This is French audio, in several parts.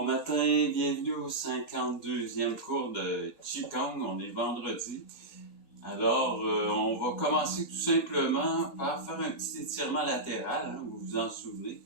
Bon matin, bienvenue au 52e cours de Qigong. On est vendredi. Alors, on va commencer tout simplement par faire un petit étirement latéral, hein, vous vous en souvenez.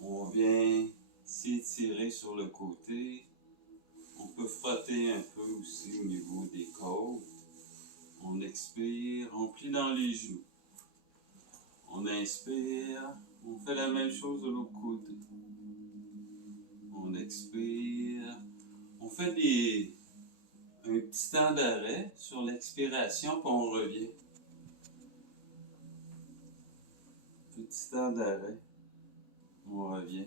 On vient s'étirer sur le côté. On peut frotter un peu aussi au niveau des côtes. On expire, on plie dans les genoux. On inspire, on fait la même chose de l'autre côté. On expire. On fait un petit temps d'arrêt sur l'expiration, puis on revient. Petit temps d'arrêt. On revient.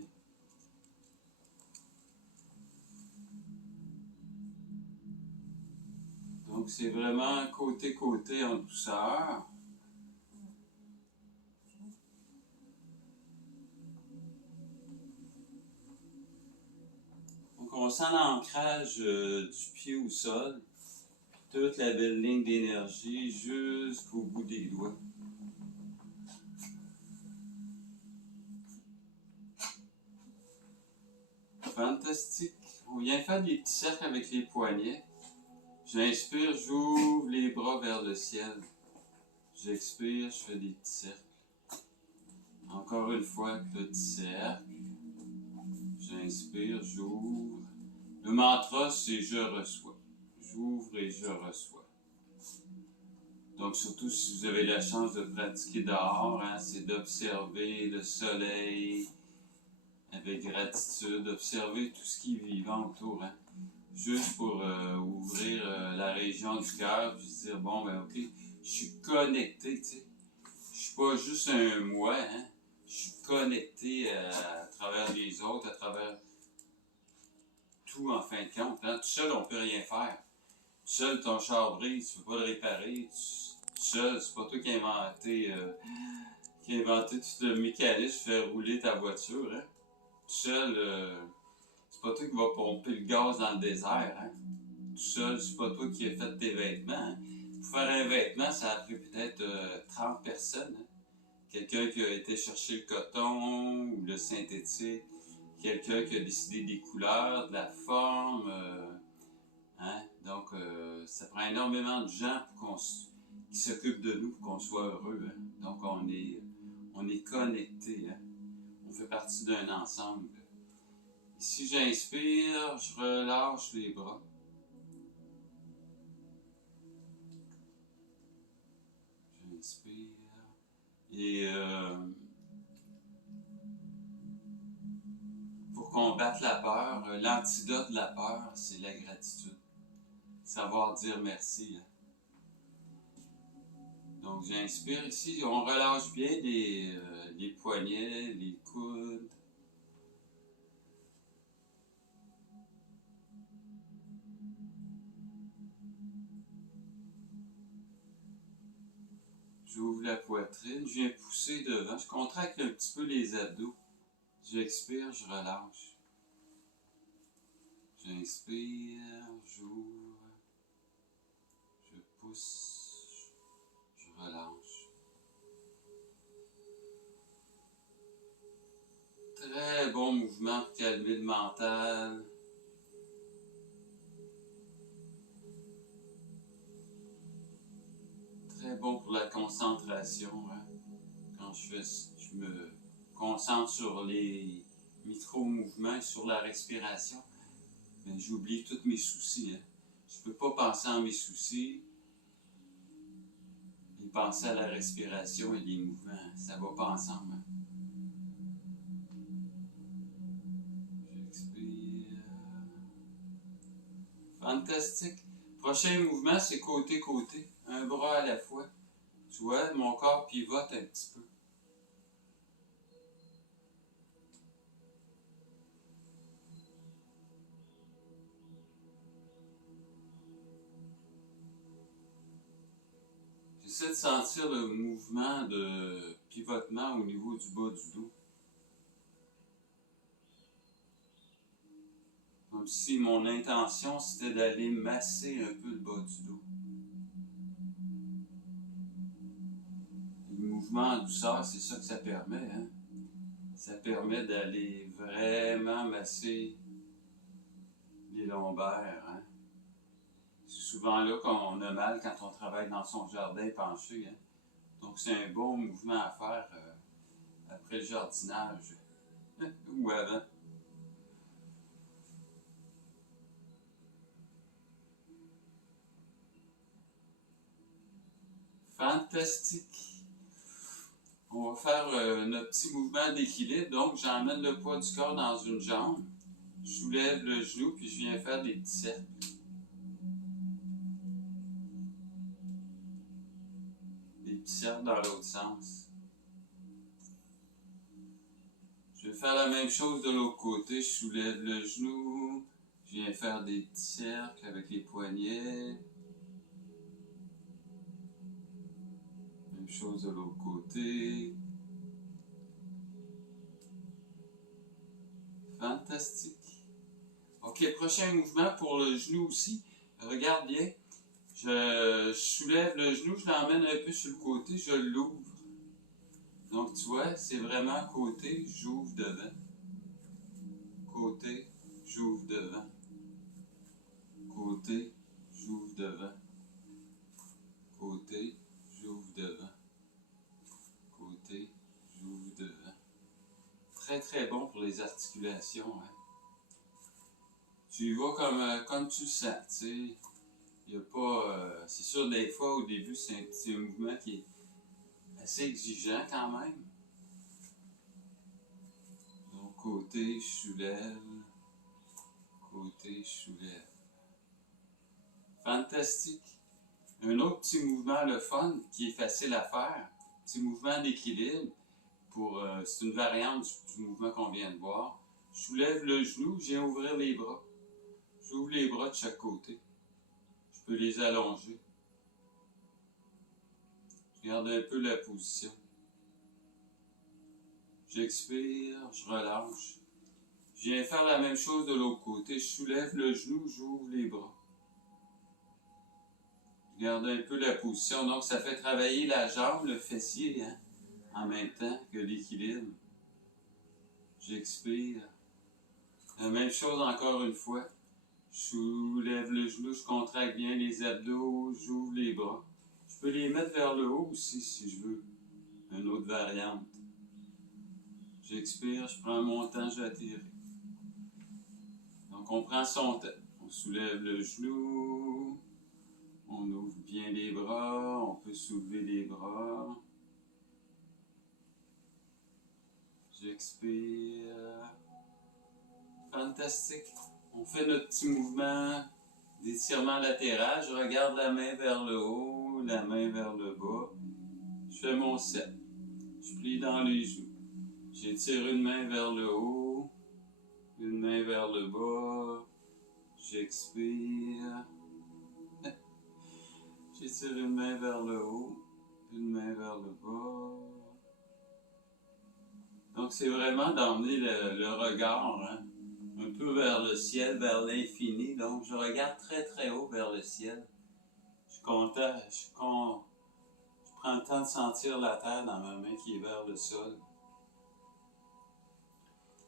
Donc, c'est vraiment côté-côté en douceur. Donc, on sent l'ancrage du pied au sol. Toute la belle ligne d'énergie jusqu'au bout des doigts. Fantastique. On vient faire des petits cercles avec les poignets. J'inspire, j'ouvre les bras vers le ciel. J'expire, je fais des petits cercles. Encore une fois, petit cercle. J'inspire, j'ouvre. Le mantra, c'est je reçois. J'ouvre et je reçois. Donc, surtout si vous avez la chance de pratiquer dehors, hein, c'est d'observer le soleil avec gratitude, observer tout ce qui est vivant autour. Hein, juste pour ouvrir la région du cœur, puis se dire, bon, ben ok, je suis connecté, tu sais. Je suis pas juste un moi, hein. Je suis connecté à travers les autres, à travers tout en fin de compte. Hein. Tout seul, on peut rien faire. Tout seul, ton char brise, tu peux pas le réparer. Tout seul, c'est pas toi qui a inventé tout le mécanisme qui fait rouler ta voiture. Hein. Tout seul, c'est pas toi qui vas pomper le gaz dans le désert. Hein. Tout seul, c'est pas toi qui as fait tes vêtements. Hein. Pour faire un vêtement, ça a pris peut-être 30 personnes. Hein. Quelqu'un qui a été chercher le coton ou le synthétique, quelqu'un qui a décidé des couleurs, de la forme. Hein? Donc, ça prend énormément de gens qui s'occupent de nous pour qu'on soit heureux. Hein? Donc, on est connectés. Hein? On fait partie d'un ensemble. Ici, j'inspire, je relâche les bras. J'inspire. Et pour combattre la peur, l'antidote de la peur, c'est la gratitude. Savoir dire merci. Hein? Donc, j'inspire ici. On relâche bien les poignets, les coudes. J'ouvre la poitrine, je viens pousser devant, je contracte un petit peu les abdos. J'expire, je relâche. J'inspire, j'ouvre, je pousse, je relâche. Très bon mouvement pour calmer le mental. Très bon pour la concentration. Hein? Quand je me concentre sur les micro-mouvements et sur la respiration, mais j'oublie tous mes soucis. Hein? Je ne peux pas penser à mes soucis et penser à la respiration et les mouvements. Ça ne va pas ensemble. Hein? J'expire. Fantastique. Prochain mouvement, c'est côté-côté. Un bras à la fois. Tu vois, mon corps pivote un petit peu. J'essaie de sentir le mouvement de pivotement au niveau du bas du dos. Comme si mon intention, c'était d'aller masser un peu le bas du dos. Le mouvement en douceur, c'est ça que ça permet. Hein? Ça permet d'aller vraiment masser les lombaires. Hein? C'est souvent là qu'on a mal quand on travaille dans son jardin penché. Hein? Donc c'est un bon mouvement à faire après le jardinage ou avant. Fantastique! On va faire notre petit mouvement d'équilibre. Donc j'emmène le poids du corps dans une jambe. Je soulève le genou puis je viens faire des petits cercles. Des petits cercles dans l'autre sens. Je vais faire la même chose de l'autre côté. Je soulève le genou. Je viens faire des petits cercles avec les poignets. Même chose de l'autre côté. Fantastique. Ok, prochain mouvement pour le genou aussi. Regarde bien. Je soulève le genou, je l'emmène un peu sur le côté, je l'ouvre. Donc tu vois, c'est vraiment côté, j'ouvre devant. Côté, j'ouvre devant. Côté, j'ouvre devant. Côté, j'ouvre devant. Côté, j'ouvre devant. Très très bon pour les articulations. Hein. Tu y vas comme tu le sens. Tu sais. Il y a pas. C'est sûr, des fois, au début, c'est un mouvement qui est assez exigeant quand même. Donc, côté, je soulève. Côté, je soulève. Fantastique. Un autre petit mouvement, le fun, qui est facile à faire. Petit mouvement d'équilibre. C'est une variante du mouvement qu'on vient de voir. Je soulève le genou, je viens ouvrir les bras. J'ouvre les bras de chaque côté. Je peux les allonger. Je garde un peu la position. J'expire, je relâche. Je viens faire la même chose de l'autre côté. Je soulève le genou, j'ouvre les bras. Je garde un peu la position. Donc, ça fait travailler la jambe, le fessier, hein, en même temps que l'équilibre. J'expire. La même chose encore une fois. Je soulève le genou, je contracte bien les abdos, j'ouvre les bras. Je peux les mettre vers le haut aussi si je veux. Une autre variante. J'expire, je prends mon temps, j'attire. Donc on prend son temps. On soulève le genou. On ouvre bien les bras. On peut soulever les bras. J'expire. Fantastique. On fait notre petit mouvement d'étirement latéral. Je regarde la main vers le haut, la main vers le bas. Je fais mon 7. Je plie dans les genoux. J'étire une main vers le haut, une main vers le bas. J'expire. J'étire une main vers le haut, une main vers le bas. Donc c'est vraiment d'emmener le regard hein, un peu vers le ciel, vers l'infini. Donc je regarde très très haut vers le ciel. Je prends le temps de sentir la terre dans ma main qui est vers le sol.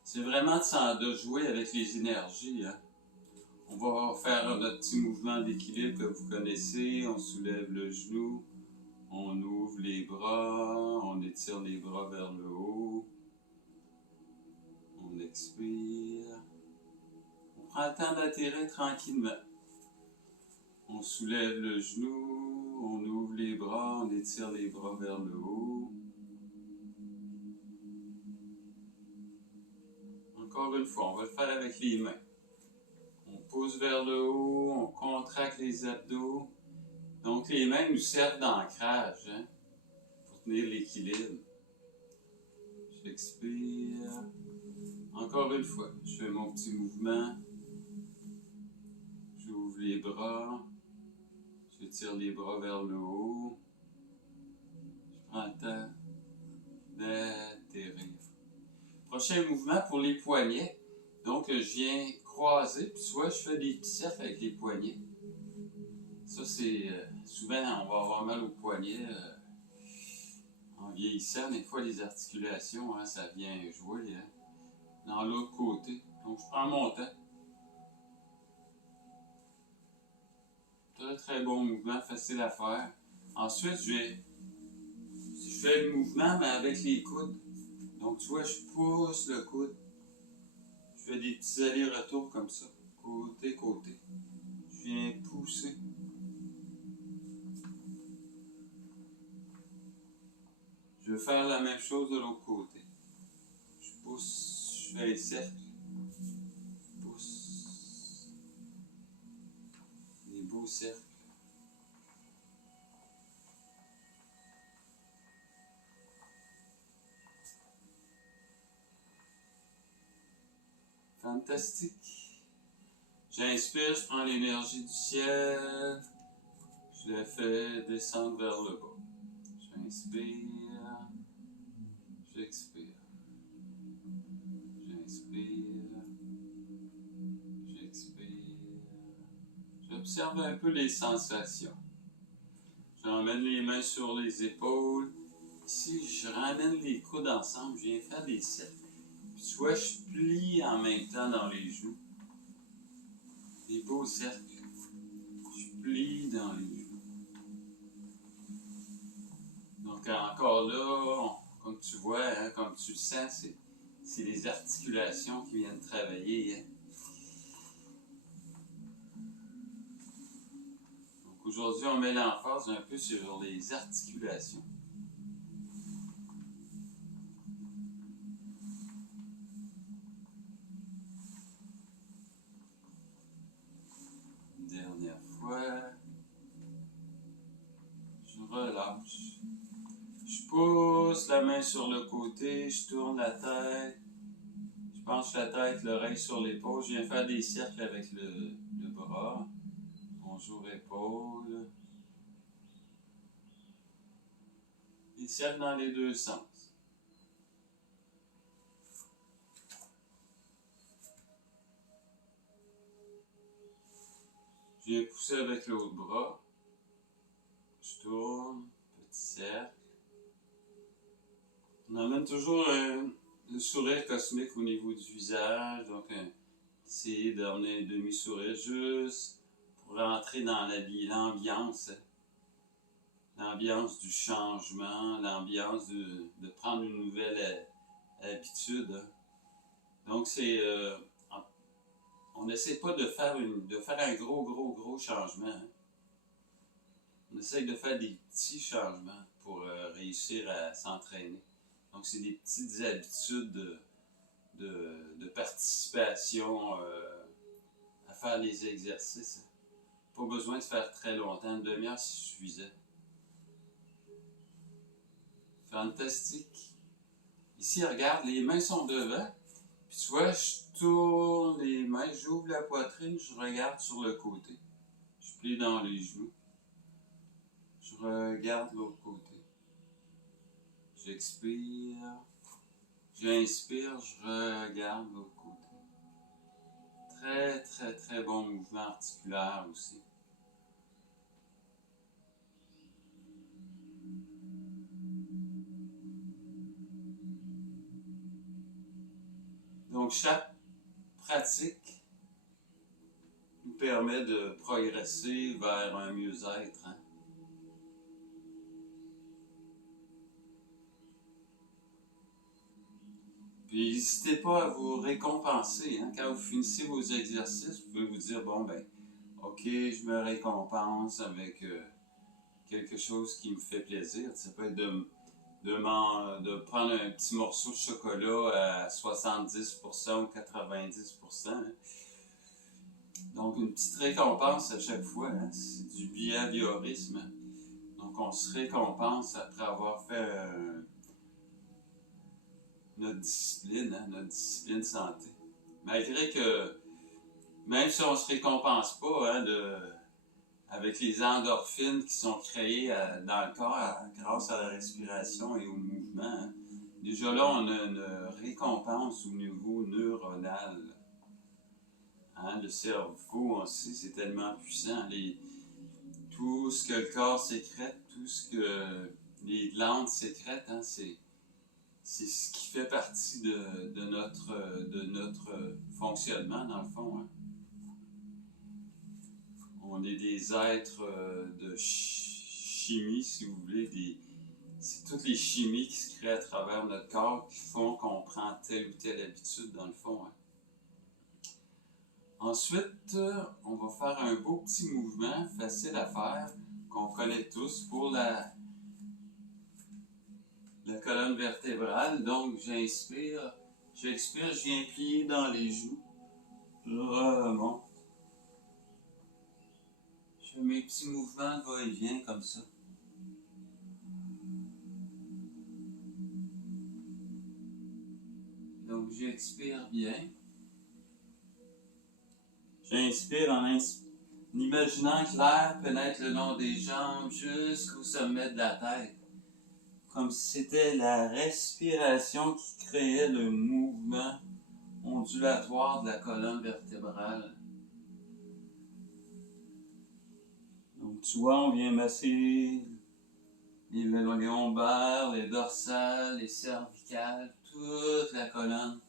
C'est vraiment de jouer avec les énergies. Hein. On va faire notre petit mouvement d'équilibre que vous connaissez. On soulève le genou, on ouvre les bras, on étire les bras vers le haut. On expire. On prend le temps d'atterrir tranquillement. On soulève le genou, on ouvre les bras, on étire les bras vers le haut. Encore une fois, on va le faire avec les mains. On pousse vers le haut, on contracte les abdos. Donc les mains nous servent d'ancrage hein, pour tenir l'équilibre. J'expire. Encore une fois, je fais mon petit mouvement. J'ouvre les bras. J'étire les bras vers le haut. Je prends le temps d'atterrir. Prochain mouvement pour les poignets. Donc, je viens croiser, puis soit je fais des petits cercles avec les poignets. Ça, c'est souvent, on va avoir mal aux poignets en vieillissant. Des fois, les articulations, hein, ça vient jouer hein, dans l'autre côté. Donc, je prends mon temps. Très très bon mouvement, facile à faire. Ensuite, je fais le mouvement, mais avec les coudes. Donc, tu vois, je pousse le coude. Je fais des petits allers-retours comme ça. Côté, côté. Je viens pousser. Je vais faire la même chose de l'autre côté. Je pousse, je fais les cercles. Je pousse. Des beaux cercles. Fantastique. J'inspire, je prends l'énergie du ciel. Je la fais descendre vers le bas. J'inspire. J'expire. J'inspire. J'expire. J'observe un peu les sensations. J'emmène les mains sur les épaules. Ici, je ramène les coudes ensemble. Je viens faire des cercles. Puis tu vois, je plie en même temps dans les genoux. Des beaux cercles. Je plie dans les genoux. Donc encore là, comme tu vois, hein, comme tu le sens, c'est les articulations qui viennent travailler. Hein. Donc aujourd'hui, on met l'emphase un peu sur les articulations. Une dernière fois. Je relâche. Je pousse la main sur le côté, je tourne la tête. Je penche la tête, l'oreille sur l'épaule. Je viens faire des cercles avec le bras. Bonjour épaule. Des cercles dans les deux sens. Je viens pousser avec l'autre bras. Je tourne, petit cercle. On amène toujours le sourire cosmique au niveau du visage. Donc, essayer d'emmener un demi-sourire juste pour rentrer dans l'ambiance. L'ambiance du changement, l'ambiance de prendre une nouvelle habitude. Hein. Donc, on n'essaie pas de faire un gros changement. Hein. On essaie de faire des petits changements pour réussir à s'entraîner. Donc, c'est des petites habitudes de participation à faire les exercices. Pas besoin de faire très longtemps, une demi-heure, c'est suffisant. Fantastique. Ici, regarde, les mains sont devant. Puis tu vois, je tourne les mains, j'ouvre la poitrine, je regarde sur le côté. Je plie dans les genoux. Je regarde l'autre côté. J'expire. J'inspire, je regarde l'autre côté. Très bon mouvement articulaire aussi. Donc, chaque pratique nous permet de progresser vers un mieux-être. Hein? Puis n'hésitez pas à vous récompenser. Hein? Quand vous finissez vos exercices, vous pouvez vous dire, bon ben, ok, je me récompense avec quelque chose qui me fait plaisir. Ça peut être de prendre un petit morceau de chocolat à 70% ou 90%. Hein? Donc une petite récompense à chaque fois. Hein? C'est du behaviorisme. Donc on se récompense après avoir fait notre discipline, hein? Notre discipline santé. Malgré que, même si on ne se récompense pas hein, avec les endorphines qui sont créées dans le corps grâce à la respiration et au mouvement, hein, déjà là, on a une récompense au niveau neuronal. Hein, le cerveau aussi, c'est tellement puissant. Tout ce que le corps sécrète, tout ce que les glandes sécrètent, hein, c'est ce qui fait partie de notre fonctionnement, dans le fond. Hein. On est des êtres de chimie, si vous voulez. C'est toutes les chimies qui se créent à travers notre corps qui font qu'on prend telle ou telle habitude dans le fond. Hein. Ensuite, on va faire un beau petit mouvement facile à faire qu'on connaît tous pour la colonne vertébrale. Donc, j'inspire, j'expire, je viens plier dans les joues. Je remonte. Je fais mes petits mouvements de va-et-vient comme ça. Donc, j'expire bien. J'inspire en imaginant que l'air pénètre le long des jambes jusqu'au sommet de la tête. Comme si c'était la respiration qui créait le mouvement ondulatoire de la colonne vertébrale. Donc tu vois, on vient masser les lombaires, les dorsales, les cervicales, toute la colonne.